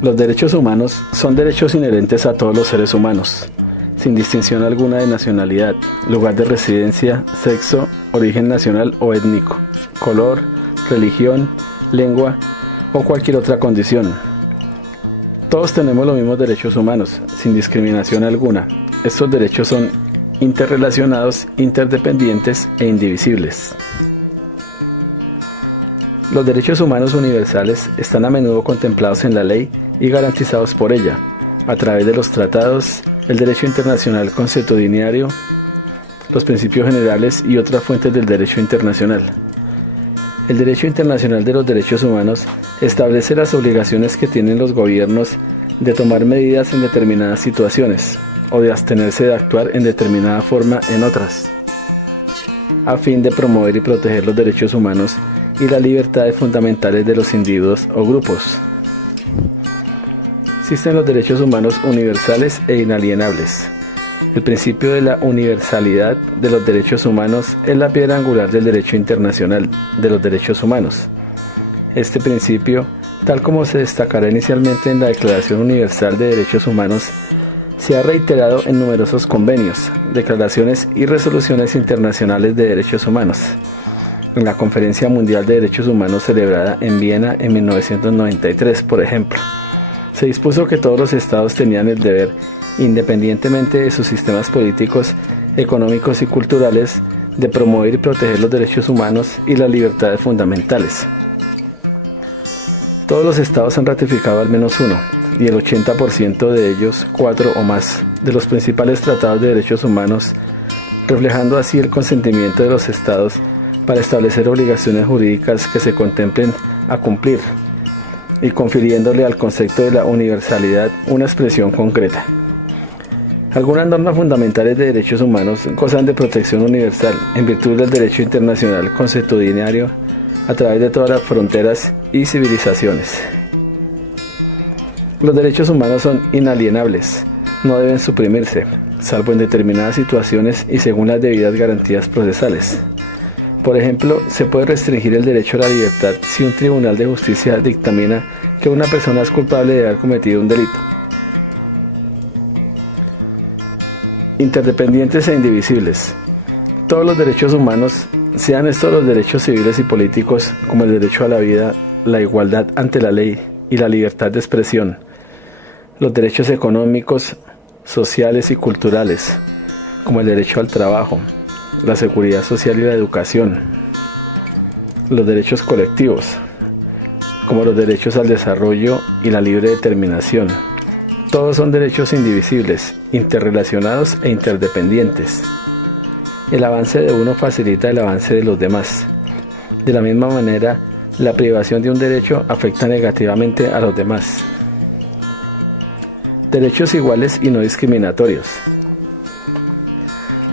Los derechos humanos son derechos inherentes a todos los seres humanos, sin distinción alguna de nacionalidad, lugar de residencia, sexo, origen nacional o étnico, color, religión, lengua o cualquier otra condición. Todos tenemos los mismos derechos humanos, sin discriminación alguna. Estos derechos son interrelacionados, interdependientes e indivisibles. Los derechos humanos universales están a menudo contemplados en la ley y garantizados por ella, a través de los tratados, el derecho internacional consuetudinario, los principios generales y otras fuentes del derecho internacional. El derecho internacional de los derechos humanos establece las obligaciones que tienen los gobiernos de tomar medidas en determinadas situaciones o de abstenerse de actuar en determinada forma en otras, a fin de promover y proteger los derechos humanos y las libertades fundamentales de los individuos o grupos. Existen los derechos humanos universales e inalienables. El principio de la universalidad de los derechos humanos es la piedra angular del derecho internacional de los derechos humanos. Este principio, tal como se destacará inicialmente en la Declaración Universal de Derechos Humanos, se ha reiterado en numerosos convenios, declaraciones y resoluciones internacionales de derechos humanos. En la Conferencia Mundial de Derechos Humanos celebrada en Viena en 1993, por ejemplo, se dispuso que todos los estados tenían el deber, independientemente de sus sistemas políticos, económicos y culturales, de promover y proteger los derechos humanos y las libertades fundamentales. Todos los estados han ratificado al menos uno, y el 80% de ellos, 4 o más, de los principales tratados de derechos humanos, reflejando así el consentimiento de los estados para establecer obligaciones jurídicas que se contemplen a cumplir, y confiriéndole al concepto de la universalidad una expresión concreta. Algunas normas fundamentales de derechos humanos gozan de protección universal en virtud del derecho internacional consuetudinario a través de todas las fronteras y civilizaciones. Los derechos humanos son inalienables, no deben suprimirse, salvo en determinadas situaciones y según las debidas garantías procesales. Por ejemplo, se puede restringir el derecho a la libertad si un tribunal de justicia dictamina que una persona es culpable de haber cometido un delito. Interdependientes e indivisibles. Todos los derechos humanos, sean estos los derechos civiles y políticos, como el derecho a la vida, la igualdad ante la ley y la libertad de expresión, los derechos económicos, sociales y culturales, como el derecho al trabajo, la seguridad social y la educación, los derechos colectivos, como los derechos al desarrollo y la libre determinación. Todos son derechos indivisibles, interrelacionados e interdependientes. El avance de uno facilita el avance de los demás. De la misma manera, la privación de un derecho afecta negativamente a los demás. Derechos iguales y no discriminatorios.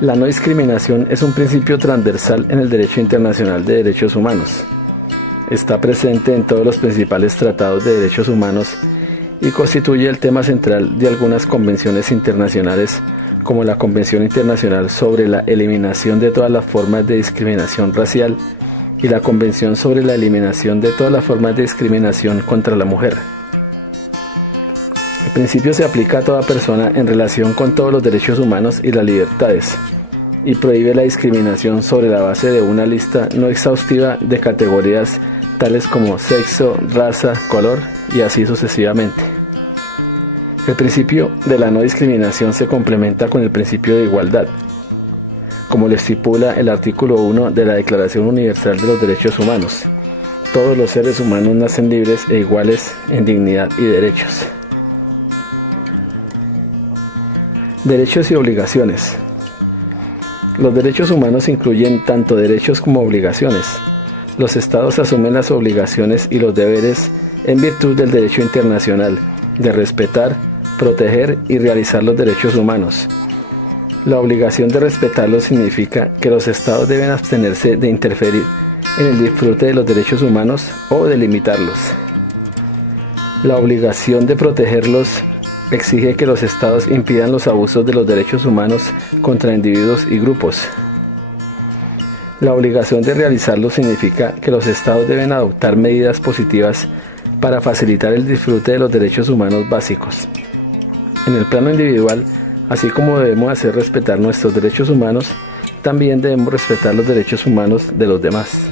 La no discriminación es un principio transversal en el derecho internacional de derechos humanos. Está presente en todos los principales tratados de derechos humanos y constituye el tema central de algunas convenciones internacionales, como la Convención Internacional sobre la Eliminación de todas las formas de discriminación racial y la Convención sobre la Eliminación de todas las formas de discriminación contra la mujer. El principio se aplica a toda persona en relación con todos los derechos humanos y las libertades, y prohíbe la discriminación sobre la base de una lista no exhaustiva de categorías tales como sexo, raza, color y así sucesivamente. El principio de la no discriminación se complementa con el principio de igualdad, como lo estipula el artículo 1 de la Declaración Universal de los Derechos Humanos. Todos los seres humanos nacen libres e iguales en dignidad y derechos. Derechos y obligaciones. Los derechos humanos incluyen tanto derechos como obligaciones. Los estados asumen las obligaciones y los deberes en virtud del derecho internacional de respetar, proteger y realizar los derechos humanos. La obligación de respetarlos significa que los estados deben abstenerse de interferir en el disfrute de los derechos humanos o de limitarlos. La obligación de protegerlos exige que los estados impidan los abusos de los derechos humanos contra individuos y grupos. La obligación de realizarlo significa que los estados deben adoptar medidas positivas para facilitar el disfrute de los derechos humanos básicos. En el plano individual, así como debemos hacer respetar nuestros derechos humanos, también debemos respetar los derechos humanos de los demás.